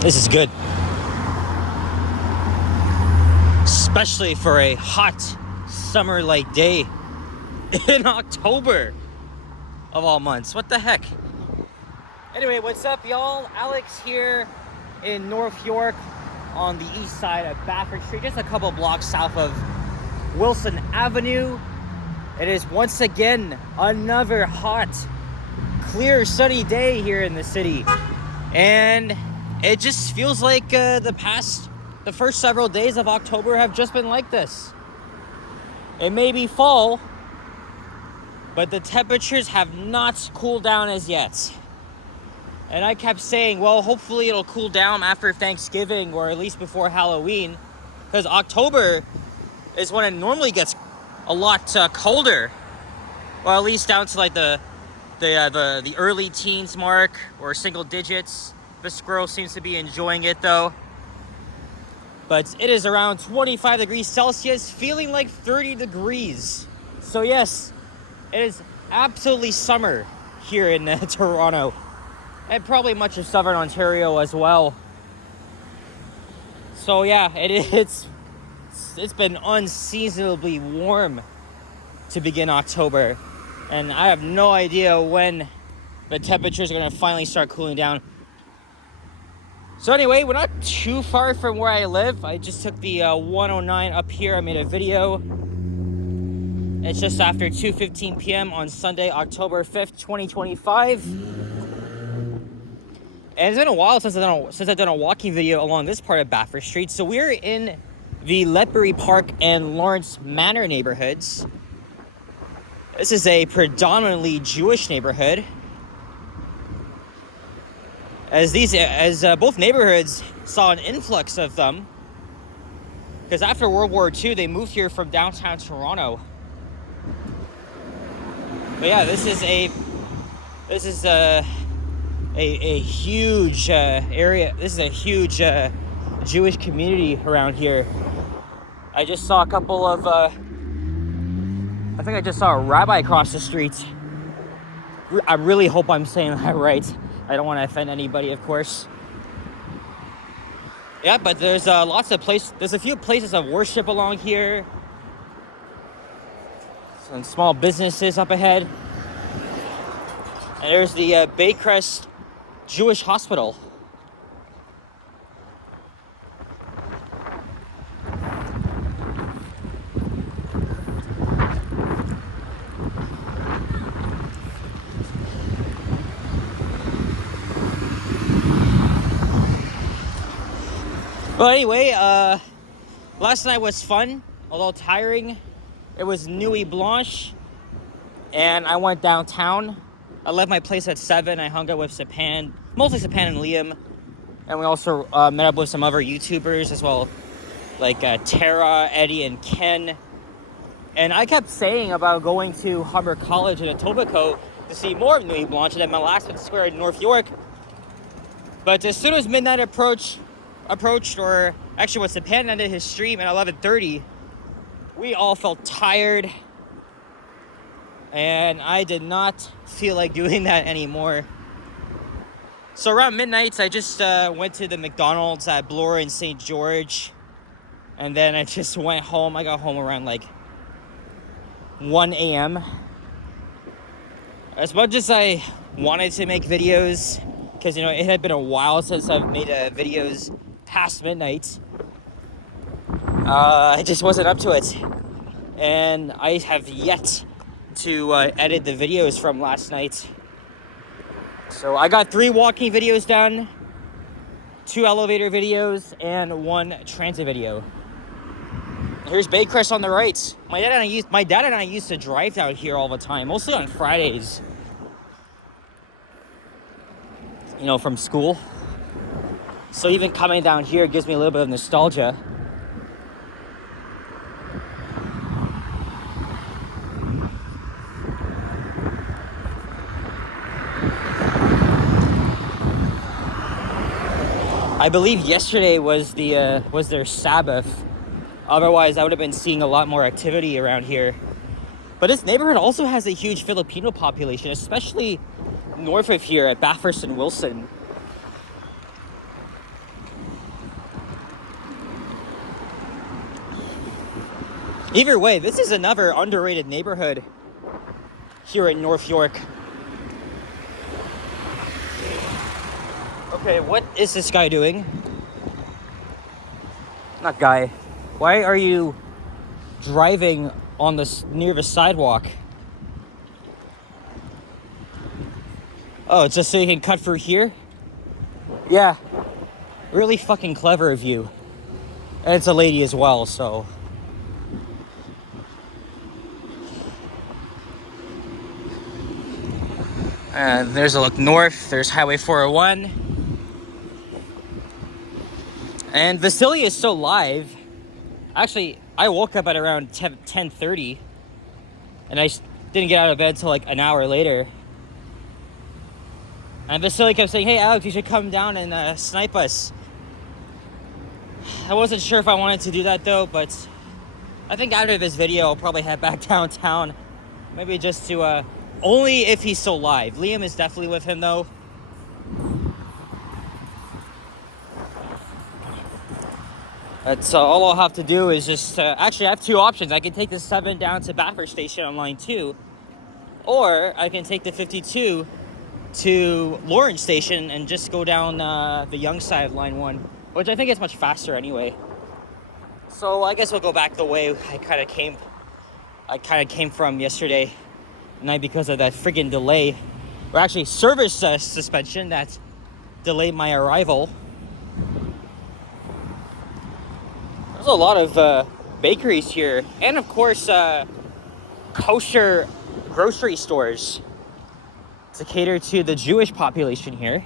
This is good. Especially for a hot summer-like day in October of all months. What the heck? Anyway, what's up, y'all? Alex here in North York on the east side of Bathurst Street, just a couple blocks south of Wilson Avenue. It is once again another hot, clear, sunny day here in the city. And it just feels like the first several days of October have just been like this. It may be fall, but the temperatures have not cooled down as yet. And I kept saying, well, hopefully it'll cool down after Thanksgiving or at least before Halloween, because October is when it normally gets a lot colder. Well, at least down to like the early teens mark or single digits. The squirrel seems to be enjoying it though. But it is around 25 degrees Celsius, feeling like 30 degrees. So yes, it is absolutely summer here in Toronto. And probably much of southern Ontario as well. So yeah, it's been unseasonably warm to begin October. And I have no idea when the temperatures are going to finally start cooling down. So anyway, we're not too far from where I live. I just took the 109 up here. I made a video. It's just after 2:15 p.m. on Sunday, October 5th, 2025. And it's been a while since I've done a walking video along this part of Bathurst Street. So we're in the Letbury Park and Lawrence Manor neighborhoods. This is a predominantly Jewish neighborhood. As both neighborhoods saw an influx of them, because after World War II they moved here from downtown Toronto. But yeah, this is a huge area. This is a huge Jewish community around here. I just saw a couple of I think I just saw a rabbi across the street. I really hope I'm saying that right. I don't want to offend anybody, of course. Yeah, but there's there's a few places of worship along here. Some small businesses up ahead. And there's the Baycrest Jewish Hospital. Well, anyway, last night was fun, although tiring. It was Nuit Blanche, and I went downtown. I left my place at 7. I hung out with Sapan, mostly Sapan and Liam, and we also met up with some other YouTubers as well, like Tara, Eddie, and Ken. And I kept saying about going to Humber College in Etobicoke to see more of Nuit Blanche and then Melaspin Square in North York. But as soon as midnight approached, or actually when Sapan ended his stream at 11:30, we all felt tired, and I did not feel like doing that anymore. So around midnight, I just went to the McDonald's at Bloor and St. George, and then I just went home. I got home around like 1 a.m. As much as I wanted to make videos, because it had been a while since I've made videos past midnight, I just wasn't up to it. And I have yet to edit the videos from last night. So I got 3 walking videos done, 2 elevator videos, and 1 transit video. Here's Baycrest on the right. My dad and I used to drive down here all the time, mostly on Fridays. From school. So even coming down here gives me a little bit of nostalgia. I believe yesterday was their Sabbath. Otherwise, I would have been seeing a lot more activity around here. But this neighborhood also has a huge Filipino population, especially north of here at Bathurst and Wilson. Either way, this is another underrated neighborhood here in North York. Okay, what is this guy doing? Not guy. Why are you driving on this near the sidewalk? Oh, it's just so you can cut through here? Yeah. Really fucking clever of you. And it's a lady as well, so. And there's a look north. There's Highway 401. And Vasily is so live. Actually, I woke up at around 10:30. And I didn't get out of bed till like an hour later. And Vasily kept saying, hey Alex, you should come down and snipe us. I wasn't sure if I wanted to do that though, but I think after this video I'll probably head back downtown. Maybe just to, only if he's still live. Liam is definitely with him though. That's all I'll have to do is just, actually I have two options. I can take the 7 down to Bathurst Station on line 2, or I can take the 52 to Lawrence Station and just go down the young side of line 1, which I think is much faster anyway. So I guess we'll go back the way I kind of came from yesterday night because of that friggin' delay, or actually service suspension that delayed my arrival. There's a lot of bakeries here, and of course kosher grocery stores to cater to the Jewish population here.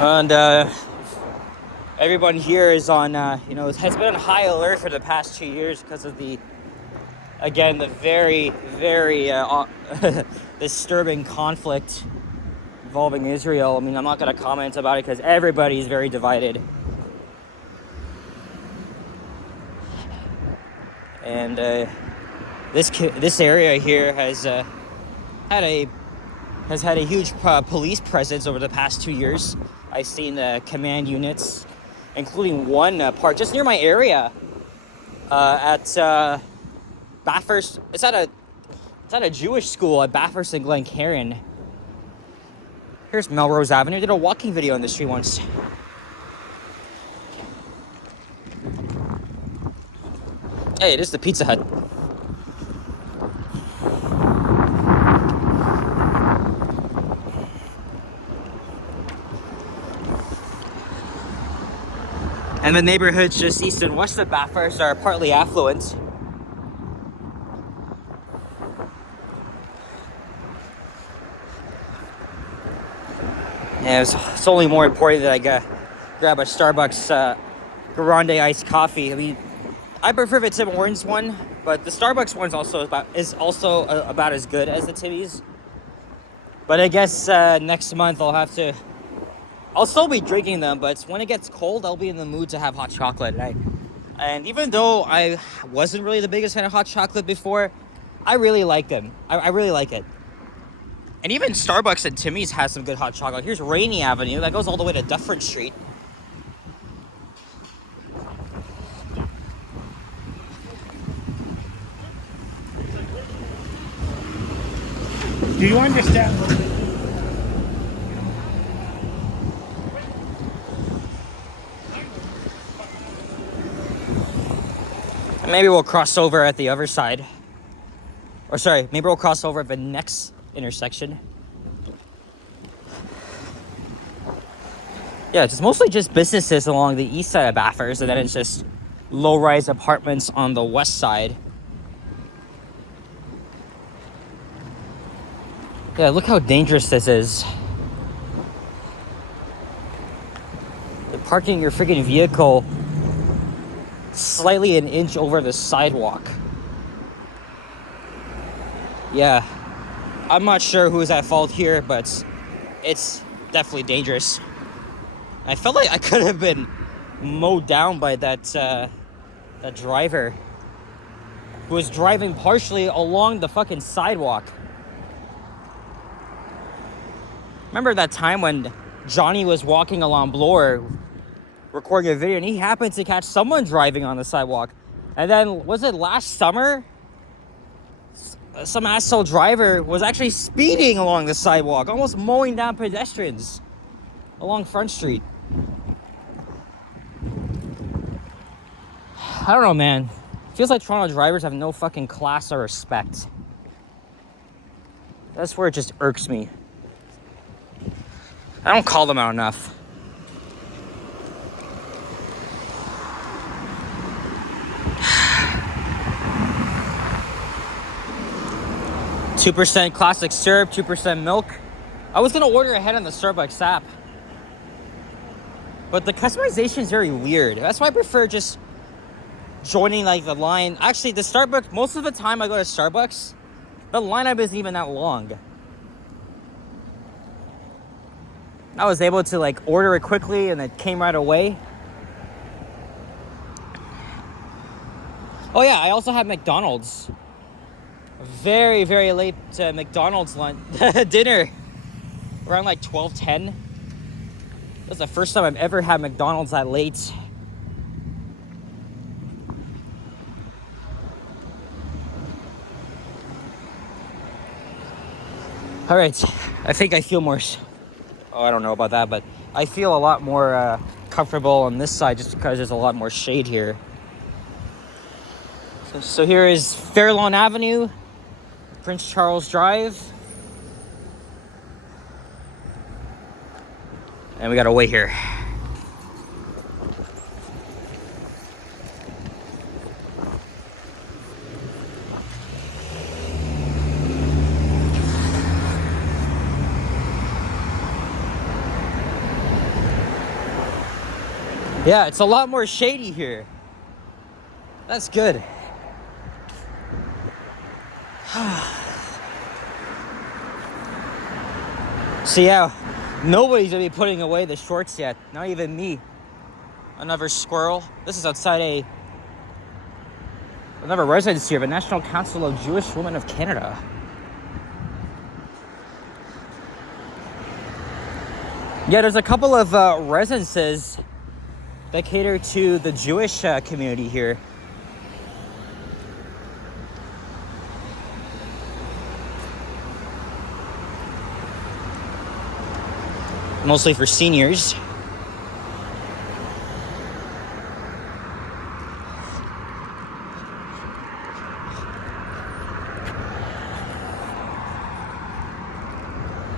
And everyone here is on, has been on high alert for the past 2 years because of the very, very disturbing conflict involving Israel. I mean, I'm not going to comment about it because everybody's very divided. And this area here has had a huge police presence over the past 2 years. I've seen command units, including one part just near my area at Bathurst. It's at a Jewish school at Bathurst and Glencairn. Here's Melrose Avenue. I did a walking video on the street once. Hey, it is the Pizza Hut. And the neighborhoods just east and west of Bathurst are partly affluent. Yeah, it's only more important that I grab a Starbucks grande iced coffee. I mean, I prefer the Tim Hortons one, but the Starbucks one's also about as good as the Timmy's. But I guess next month I'll still be drinking them, but when it gets cold, I'll be in the mood to have hot chocolate. And even though I wasn't really the biggest fan of hot chocolate before, I really like them. I really like it. And even Starbucks and Timmy's has some good hot chocolate. Here's Rainy Avenue. That goes all the way to Dufferin Street. Do you understand? Maybe we'll cross over at the other side. Or sorry, maybe we'll cross over at the next intersection. Yeah, it's mostly just businesses along the east side of Bathurst, and then it's just low-rise apartments on the west side. Yeah, look how dangerous this is. The parking your freaking vehicle slightly an inch over the sidewalk. Yeah, I'm not sure who's at fault here, but it's definitely dangerous. I felt like I could have been mowed down by that driver who was driving partially along the fucking sidewalk. Remember that time when Johnny was walking along Bloor recording a video and he happened to catch someone driving on the sidewalk? And then, was it last summer? Some asshole driver was actually speeding along the sidewalk, almost mowing down pedestrians along Front Street. I don't know, man. Feels like Toronto drivers have no fucking class or respect. That's where it just irks me. I don't call them out enough. %2 classic syrup, 2% milk. I was gonna order ahead on the Starbucks app, but the customization is very weird. That's why I prefer just joining like the line. Actually, the Starbucks, most of the time I go to Starbucks, the lineup isn't even that long. I was able to like order it quickly and it came right away. Oh yeah, I also had McDonald's. Very, very late McDonald's lunch dinner, around like 12:10. This is the first time I've ever had McDonald's that late. All right, I think I feel more. Oh, I don't know about that, but I feel a lot more comfortable on this side just because there's a lot more shade here. So here is Fairlawn Avenue, Prince Charles Drive. And we gotta wait here. Yeah, it's a lot more shady here. That's good. So yeah, nobody's gonna be putting away the shorts yet. Not even me. Another squirrel. This is outside another residence here, the National Council of Jewish Women of Canada. Yeah, there's a couple of residences that cater to the Jewish community here. Mostly for seniors.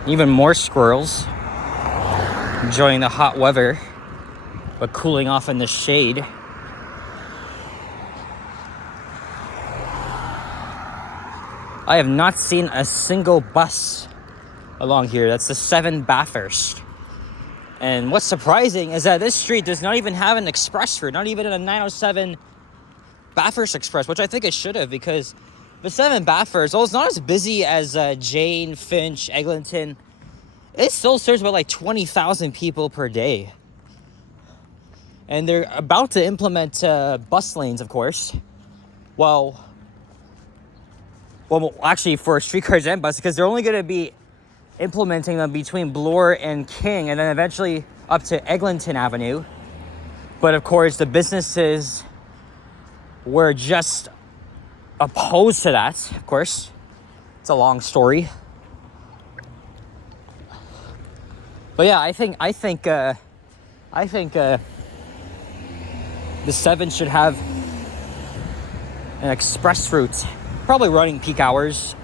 Even more squirrels enjoying the hot weather, but cooling off in the shade. I have not seen a single bus along here. That's the 7 Bathurst. And what's surprising is that this street does not even have an express route, not even a 907 Bathurst Express, which I think it should have, because the 7 Bathurst, although it's not as busy as Jane, Finch, Eglinton, it still serves about like 20,000 people per day. And they're about to implement bus lanes, of course. Well, actually for streetcars and buses, because they're only going to be implementing them between Bloor and King, and then eventually up to Eglinton Avenue. But of course, the businesses were just opposed to that. Of course, it's a long story. But yeah, I think the 7 should have an express route, probably running peak hours,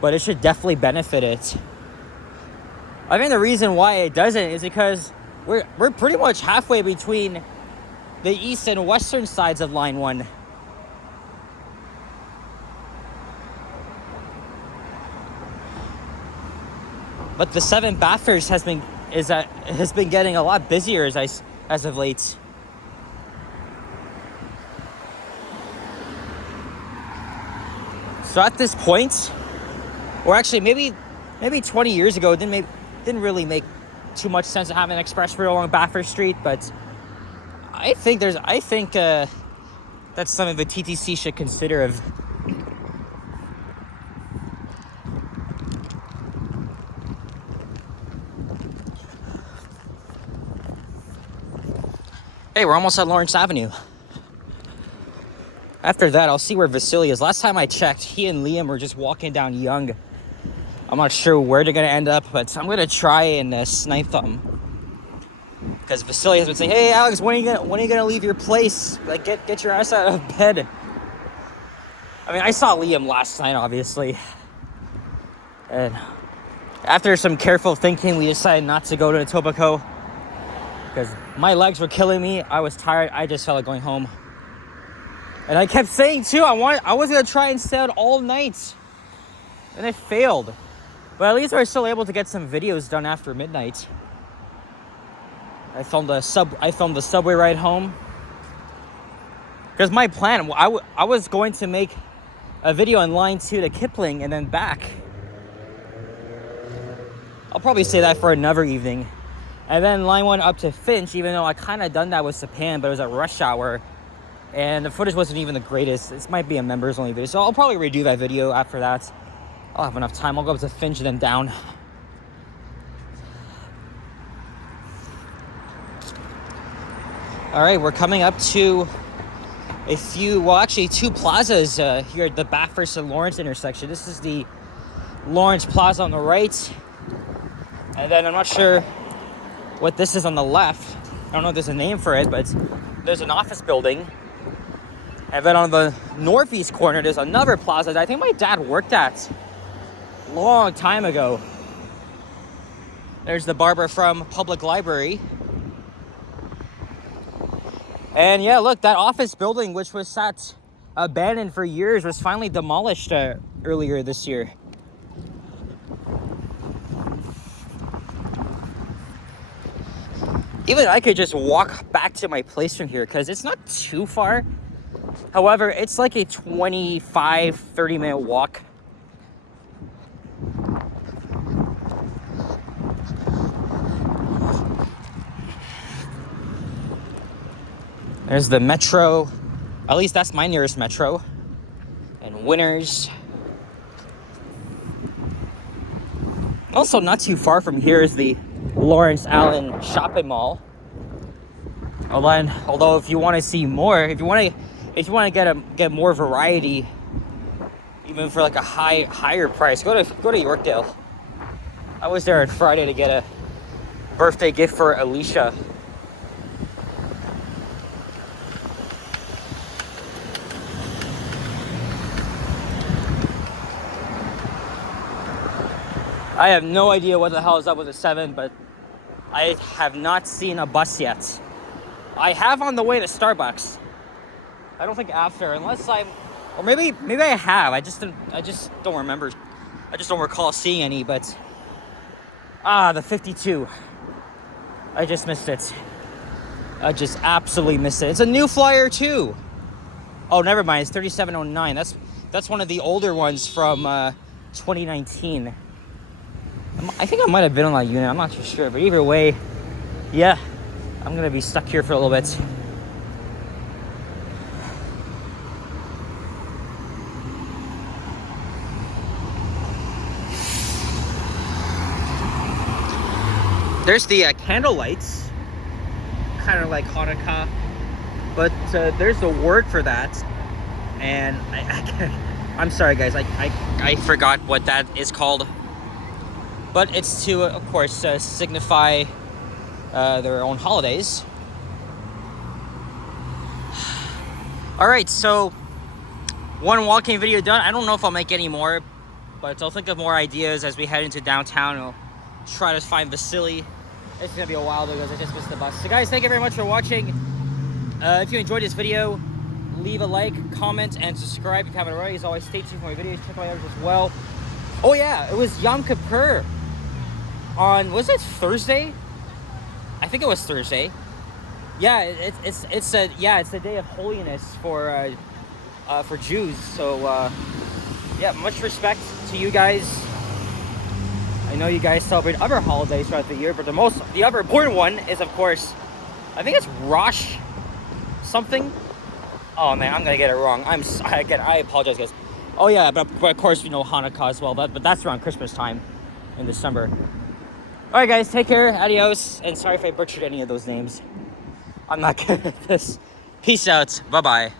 but it should definitely benefit it. I think the reason why it doesn't is because we're pretty much halfway between the east and western sides of Line 1. But the 7 Bathurst has been getting a lot busier as as of late. So at this point, or actually maybe 20 years ago, it didn't really make too much sense to have an express route along Bathurst Street, but I think that's something the TTC should consider of. Hey, we're almost at Lawrence Avenue. After that, I'll see where Vasily is. Last time I checked, he and Liam were just walking down Yonge. I'm not sure where they're going to end up, but I'm going to try and snipe them. Because Vasily has been saying, hey, Alex, when are you gonna leave your place? Like, get your ass out of bed. I mean, I saw Liam last night, obviously. And after some careful thinking, we decided not to go to Etobicoke. Because my legs were killing me. I was tired. I just felt like going home. And I kept saying, too, I was going to try and stay out all night. And it failed. But at least I was still able to get some videos done after midnight. I filmed the subway ride home. Because my plan, I was going to make a video on line 2 to Kipling and then back. I'll probably say that for another evening. And then line 1 up to Finch, even though I kind of done that with Sapan, but it was at rush hour. And the footage wasn't even the greatest. This might be a members only video. So I'll probably redo that video after that. I'll have enough time. I'll go up to Finch and then down. All right, we're coming up to two plazas here at the Bathurst and Lawrence intersection. This is the Lawrence Plaza on the right. And then I'm not sure what this is on the left. I don't know if there's a name for it, but there's an office building. And then on the northeast corner, there's another plaza that I think my dad worked at a long time ago. There's the barber from Public Library. And yeah, look, that office building, which was sat abandoned for years, was finally demolished earlier this year. Even I could just walk back to my place from here because it's not too far. However, it's like a 25, 30-minute walk. There's the metro. At least that's my nearest metro. And Winners. Also, not too far from here is the Lawrence Allen Shopping Mall. Although if you want to see more, if you want to get more variety, even for like a higher price, go to Yorkdale. I was there on Friday to get a birthday gift for Alicia. I have no idea what the hell is up with the 7, but I have not seen a bus yet. I have on the way to Starbucks. I don't think after, unless or maybe I have. I just don't remember. I just don't recall seeing any. But the 52. I just missed it. I just absolutely missed it. It's a new flyer too. Oh, never mind. It's 3709. That's one of the older ones from 2019. I think I might have been on that unit. I'm not too sure. But either way, yeah, I'm going to be stuck here for a little bit. There's the candle lights. Kind of like Hanukkah. But there's the word for that. And I'm sorry, guys. I forgot what that is called. But it's to, of course, signify their own holidays. All right, so one walking video done. I don't know if I'll make any more, but I'll think of more ideas as we head into downtown. I'll try to find Vasily. It's gonna be a while because I just missed the bus. So guys, thank you very much for watching. If you enjoyed this video, leave a like, comment, and subscribe if you haven't already. As always, stay tuned for my videos. Check my others as well. Oh yeah, it was Yom Kippur on, was it Thursday? I think it was Thursday. Yeah, it's a it's the day of holiness for Jews. So yeah, much respect to you guys. I know you guys celebrate other holidays throughout the year, but the other important one is, of course, I think it's Rosh something. Oh man, I'm gonna get it wrong. I apologize, guys. Oh yeah, but of course you know Hanukkah as well. But that's around Christmas time in December. All right, guys, take care, adios, and sorry if I butchered any of those names. I'm not good at this. Peace out. Bye bye.